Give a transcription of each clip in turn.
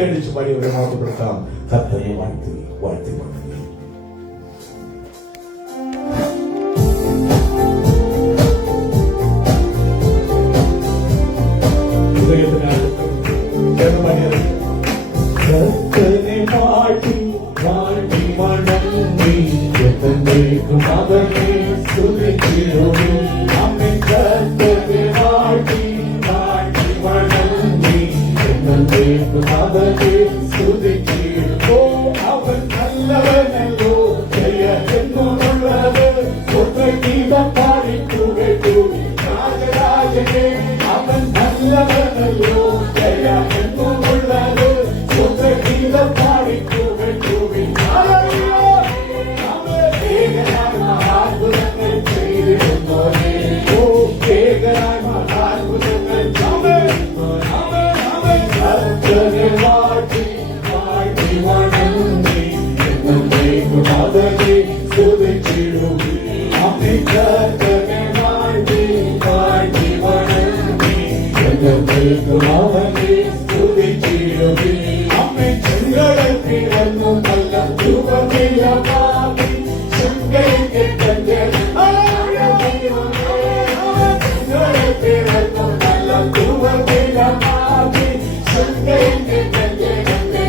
പടി ഒരു മാറ്റപ്പെടുത്താം. കർത്തനെ വാഴ്ത്തി വാഴ്ത്തി വാഴ്ത്തി കർത്തനെ വാഴ്ത്തി വാഴ്ത്തി വണങ്ങി എന്നേക്കും അവനെ സ്തുതിച്ചിടുവിൻ. അമ്മേ കർത്തനെ വാഴ്ത്തി വാഴ്ത്തി വണങ്ങി എന്നേക്കും അവനെ സ്തുതിച്ചിടുവോ. അവൻ നല്ലവനല്ലോ ജയമെന്നുള്ളത് ഗീതം പാടിക്കുകേട്ടു രാജരാജനെ. അവൻ നല്ലവനല്ലോ ജയമെന്നുള്ളത് ഗീതം പാടിക്കുകേട്ടു. അത്ഭുതങ്ങൾ ചെയ്തിരുന്നോരേ ഓ ഏകനായ അത്ഭുതങ്ങൾ വാഴ്ത്തി വാഴ്ത്തി വണങ്ങി എന്നേക്കും അവനെ സ്തുതിച്ചിടുവിൻ. അമ്മേ കർത്തനെ വാഴ്ത്തി വാഴ്ത്തി വണങ്ങി എന്നേക്കും അവനെ സ്തുതിച്ചിടുവിൻ. അമ്മേ ചെങ്കടൽ പിളർന്നു നല്ല രൂപമിലമാകി ശങ്കരന്റെ ചെങ്കടൽ പിളർന്നു നല്ല രൂപമിലമാകി ശങ്കരന്റെ ചെങ്കടലിന്റെ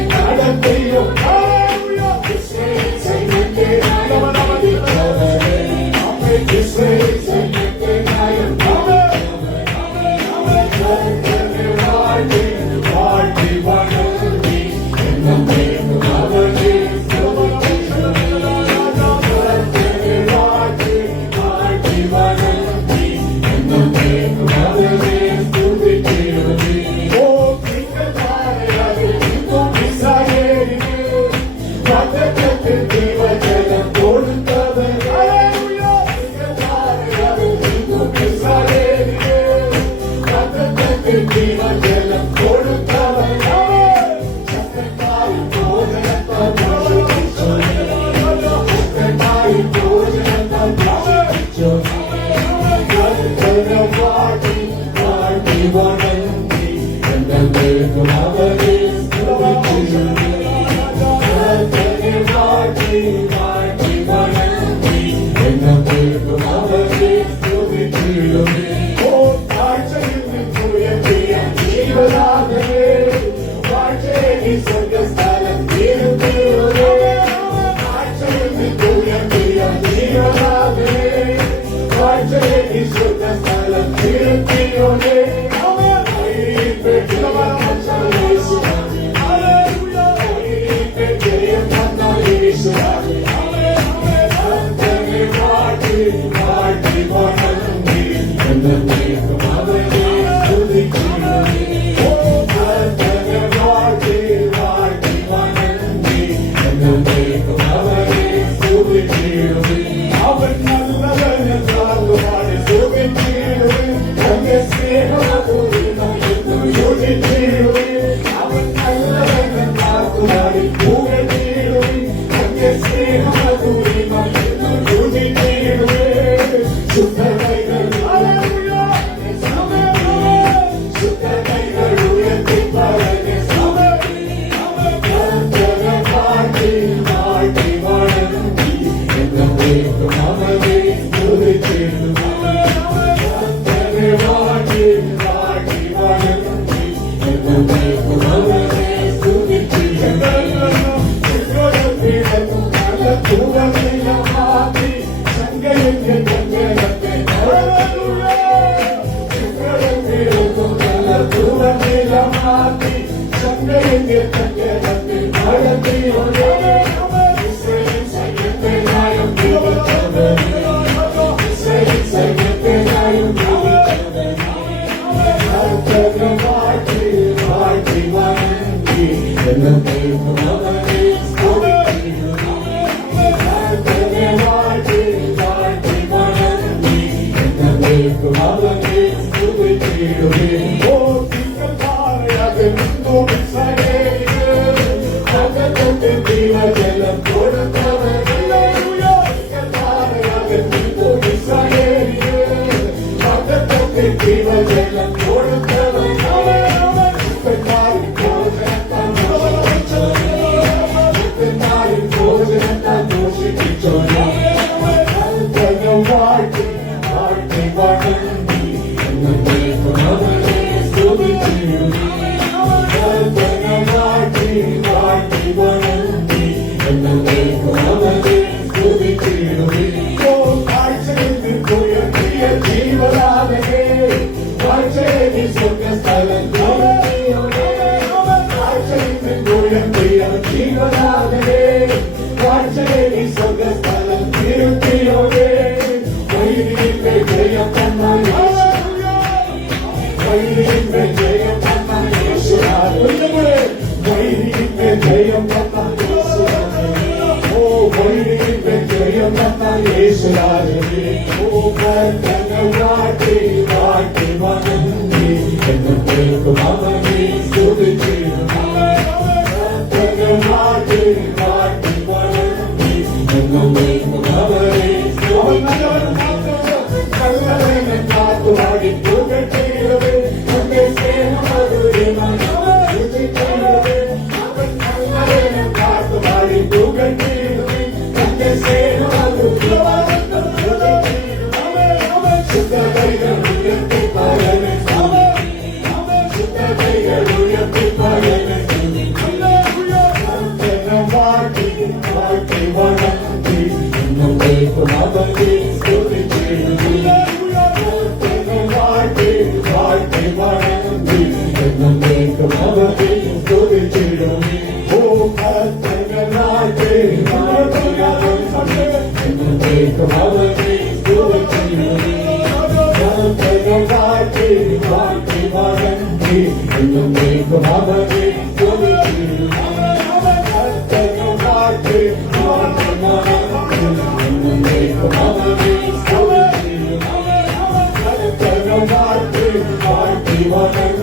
നടത്തിയോ ജീവജലം കൊടുത്തവൻ ജീവനാഥനേ വാഴ്ചയെ സ്വഗസ്ഥലം തിരുത്തിയോടെ വൈരിയുടെ ജയം തന്ന വൈരിയുടെ ജയം തന്ന യേശുനാഥനേ വൈരിയുടെ ജയം തന്ന ഓ വൈരിയുടെ ജയം തന്ന യേശുനാഥനേ ഓ കർത്തനെ വാഴ്ത്തി വാഴ്ത്തി വണങ്ങി എന്നേക്കും അവനെ സ്തുതിച്ചിടുന്നു കർത്തനെ വാഴ്ത്തി വാഴ്ത്തി വണങ്ങി എന്നേക്കും അവനെ സ്തുതിച്ചിടുന്നു കർത്തനെ കാത്തു വാടി പുകഴ്ത്തിയിടുവേ തന്റെ സ്നേഹമധുരമായി സ്തുതിച്ചിടുവേ അവൻ കർത്തനെ കാത്തു വാടി പുകഴ്ത്തിയിടുവേ തന്റെ സ്നേഹമധുരമായി ശുദ്ധകൈകൾ ഉയർത്തി പരനെ ശുദ്ധകൈകൾ ഉയർത്തി പരനെ വാഴ്ത്തി വാഴ്ത്തി വണങ്ങി എന്നേക്കും അവനെ സ്തുതിച്ചിടുന്നു വാഴ്ത്തി വാഴ്ത്തി വണങ്ങി എന്നേക്കും അവനെ സ്തുതിച്ചിടുന്നു ഓ കർത്തനെ വാഴ്ത്തി വാഴ്ത്തി വണങ്ങി എന്നേക്കും അവനെ സ്തുതിച്ചിടുന്നു വാഴ്ത്തി വാഴ്ത്തി വണങ്ങി എന്നേക്കും അവനെ സ്തുതിച്ചിടുന്നു വാഴ്ത്തി വാഴ്ത്തി വണങ്ങി എന്നേക്കും അവനെ സ്തുതിച്ചിടുന്നു വാഴ്ത്തി വാഴ്ത്തി വണങ്ങി